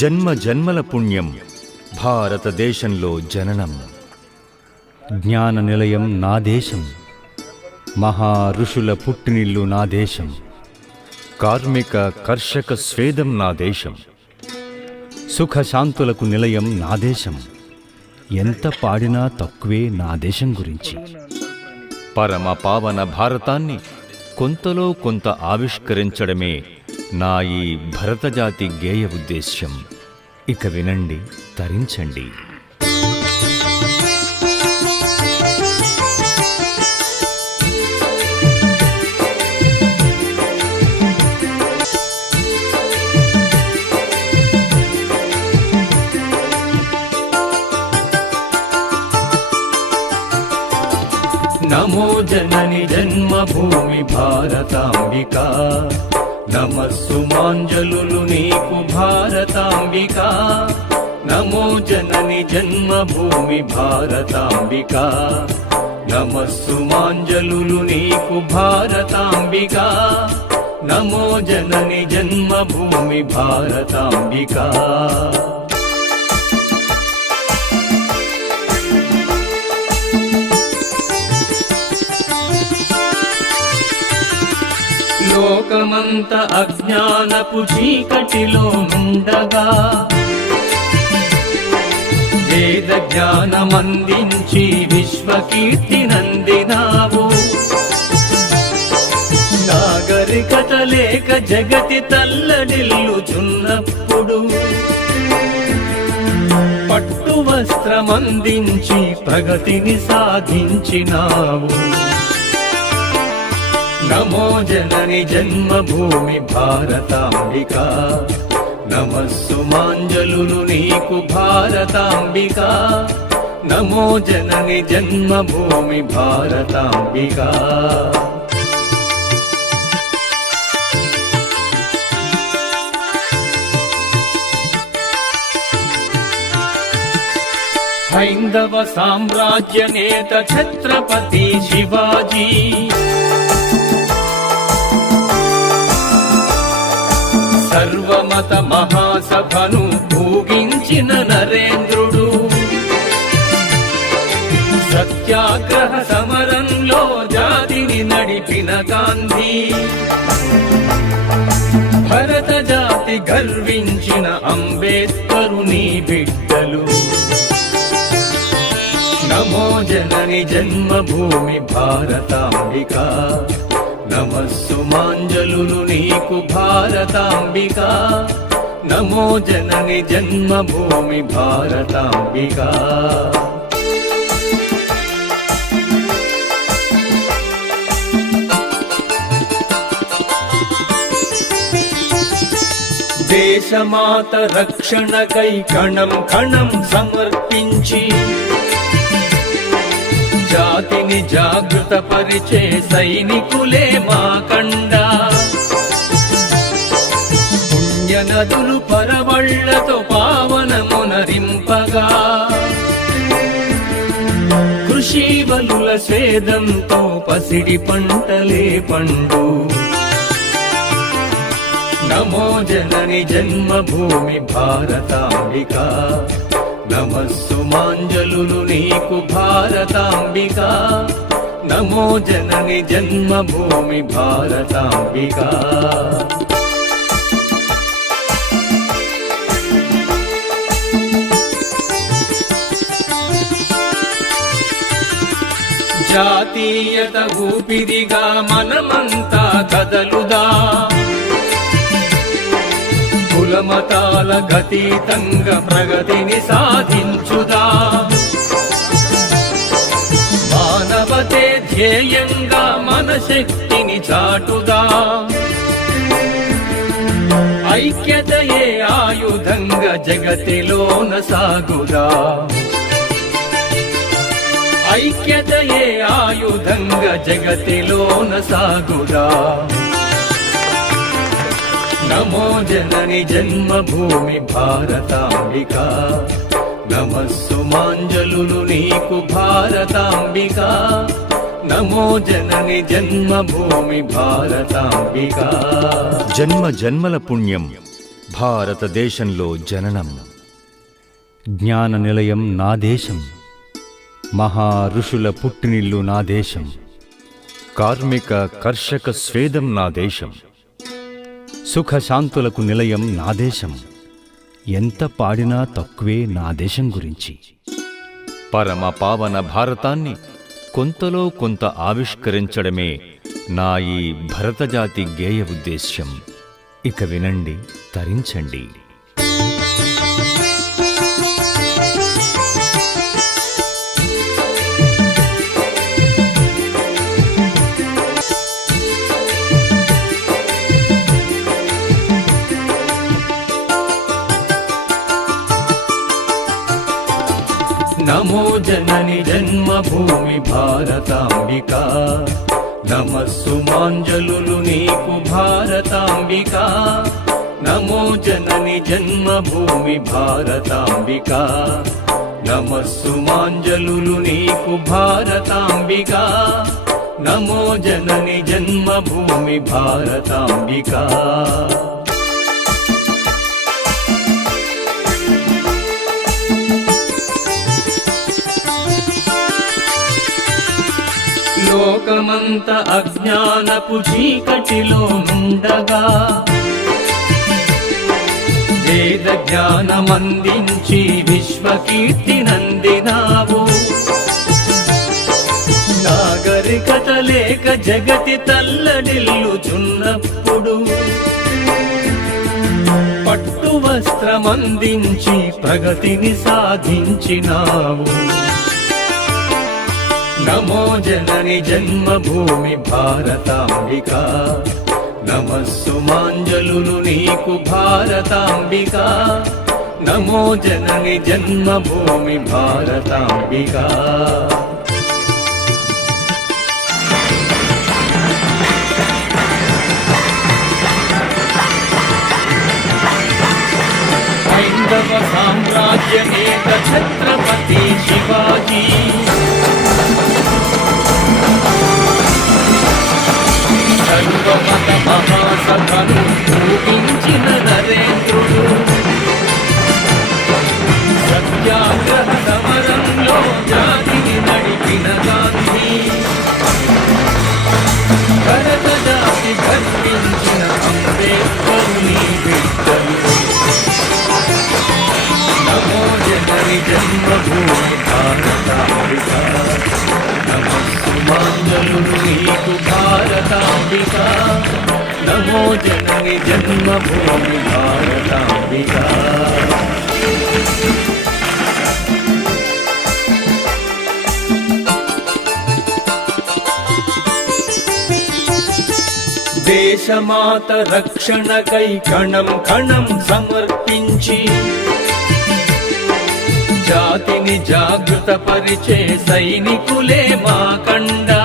జన్మ జన్మల పుణ్యం భారతదేశంలో జననం. జ్ఞాన నిలయం నా దేశం, మహా ఋషుల పుట్టినిల్లు నా దేశం, కార్మిక కర్షక స్వేదం నా దేశం, సుఖశాంతులకు నిలయం నా దేశం. ఎంత పాడినా తక్కువే నా దేశం గురించి. పరమ పావన భారతాన్ని కొంతలో కొంత ఆవిష్కరించడమే నా ఈ భరతజాతి గేయ ఉద్దేశ్యం. ఇక వినండి, తరించండి. నమో జనని జన్మభూమి భారతాంబికా, నమస్సుమాంజలులు నీకు భారతాంబికా. నమో జనని జన్మభూమి భారతాంబికా, నమస్సుమాంజలులు నీకు భారతాంబికా. నమో జనని జన్మభూమి భారతాంబికా. లోకమంత అజ్ఞానపు చీకటిలో నుండగా వేద జ్ఞానమందించి విశ్వకీర్తి నందినావు. నాగరికత లేక జగతి తల్లడిల్లుచున్నప్పుడు పట్టు వస్త్రమందించి ప్రగతిని సాధించినావు. నమో జనని జన్మభూమి భారతాంబికా, నమస్సుమాంజలులు నీకు భారతాంబికా. నమో జనని జన్మభూమి భారతాంబికా. హైందవ సామ్రాజ్య నేత ఛత్రపతి శివాజీ, సర్వమత మహాసభను భూగించిన నరేంద్రుడు, సత్యాగ్రహ సమరంలో జాతిని నడిపిన గాంధీ, భరత జాతి గర్వించిన అంబేద్కరుని బిడ్డలు. నమో జనని జన్మభూమి భారతాంబికా, నమస్సుమాంజలులు నీకు భారతాంబికా. నమో జనని జన్మభూమి భారతాంబికా. దేశమాత రక్షణకై కణం కణం సమర్పించి జాతిని జాగృత పరిచే సైనికులే మా కండ. పుణ్య నదులు పరవళ్లతో పావనమునరింపగా, కృషి బలుల స్వేదంతో పసిడి పంటలే పండు. నమో జనని జన్మభూమి భారతాంబికా, నమస్సుమాంజలులు నీకు భారతాంబికా. నమో జనని జన్మభూమి భారతాంబికా. జాతీయత ఊపిరిగా మనమంతా కదలుదా, కులమతాల గతీతంగా ప్రగతిని సాధించుదా. మానవతే ధ్యేయంగా మన శక్తిని చాటుదా. ఐక్యతయే ఆయుధంగా జగతిలోన సాగుదా. ఐక్యతయే ఆయుధంగా జగతిలోన సాగుదా. నమో జనని జన్మభూమి భారతాంబికా, నమస్సుమాంజలులు నీకు భారతాంబికా. నమో జనని జన్మభూమి భారతాంబికా. జన్మ జన్మల పుణ్యం భారతదేశంలో జననం, జ్ఞాన నిలయం నా దేశం, మహా ఋషుల పుట్టినిల్లు నా దేశం, కార్మిక కర్షక స్వేదం నా దేశం, సుఖశాంతులకు నిలయం నా దేశం. ఎంత పాడినా తక్కువే నా దేశం గురించి. పరమ పావన భారతాన్ని కొంతలో కొంత ఆవిష్కరించడమే నా ఈ భరతజాతి గేయ ఉద్దేశ్యం. ఇక వినండి, తరించండి. నమో జనని జన్మభూమి భారతాంబికా, నమస్సుమాంజలులు నీకు భారతాంబికా. నమో జనని జన్మభూమి భారతాంబికా, నమస్సుమాంజలులు నీకు భారతాంబికా. నమో జనని జన్మభూమి భారతాంబికా. లోకమంత అజ్ఞానపు చీకటిలో నుండగా వేద జ్ఞానమందించి విశ్వకీర్తి నందినావు. నాగరికత లేక జగతి తల్లడిల్లుచున్నప్పుడు పట్టు వస్త్రమందించి ప్రగతిని సాధించినావు. నమో జనని జన్మభూమి భారతాంబికా, నమస్సుమాంజలులు నీకు భారతాంబికా. నమో జనని జన్మభూమి భారతాంబికా. హైందవ సామ్రాజ్య నేత ఛత్రపతి శివాజీ, సర్వమత మహాసభను ఊహించిన నరేంద్రుడు, సత్యాగ్రహ సమరంలో జాతిని నడిపిన గాంధీ, భరత జాతి గర్వించిన అంబేద్కరుని బిడ్డలు. నమో జనని జన్మభూమి భారతాంబికా, నమస్సుమాంజలులు నీకు భారతాంబికా. నమో జనని జన్మభూమి భారతాంబికా. దేశమాత రక్షణకై కణం కణం సమర్పించి జాతిని జాగృత పరిచే సైనికులే మా కండా.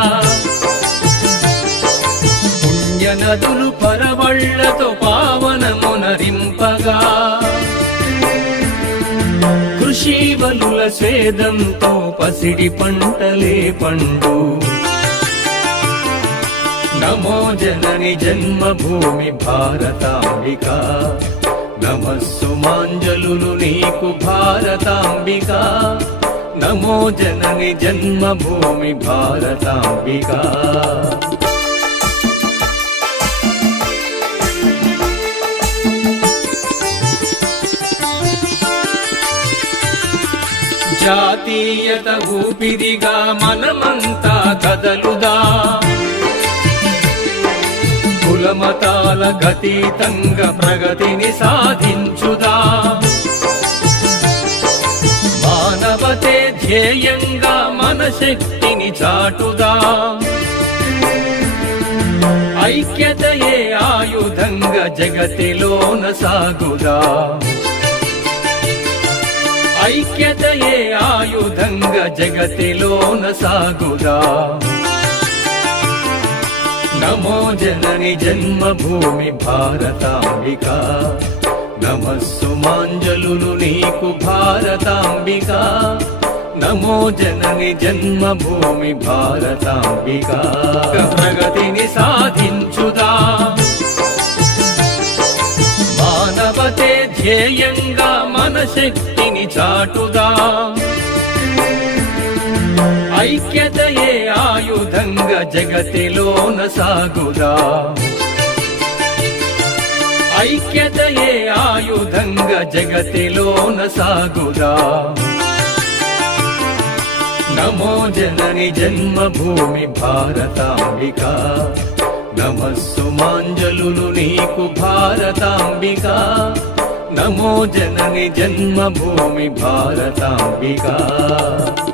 పుణ్యనదులు పరవళ్లతో పావనమునరింపగా కృషి బలుల స్వేదంతో పసిడి పంటలే పండు. నమో జనని జన్మభూమి భారతాంబికా, నమస్సుమాంజలులు నీకు భారతాంబికా. నమో జనని జన్మభూమి భారతాంబికా. జాతీయత ఊపిరిగా మనమంతా కదలుదా, కులమతాల గతీతంగా ప్రగతిని సాధించుదా. మానవతే ధ్యేయంగా మన శక్తిని చాటుదా. ఐక్యతయే ఆయుధంగా జగతిలోన సాగుదా. ఐక్యతయే ఆయుధంగా జగతిలోన సాగుదా. నమో జనని జన్మభూమి భారతాంబికా, నమస్సుమాంజలులు నీకు భారతాంబికా. నమో జనని జన్మభూమి భారతాంబికా. ప్రగతిని సాధించుదా, మానవతే ధ్యేయంగా మన శక్తిని చాటుదా ఐక్యతయే ఆయుధంగా జగతిలోన సాగుదా ఐక్యతయే ఆయుధంగా జగతిలోన సాగుదా నమో జనని జన్మభూమి భారతాంబిక నమస్సుమాంజలులు నీకు భారతాంబిక నమో జనని జన్మభూమి భారతాంబిక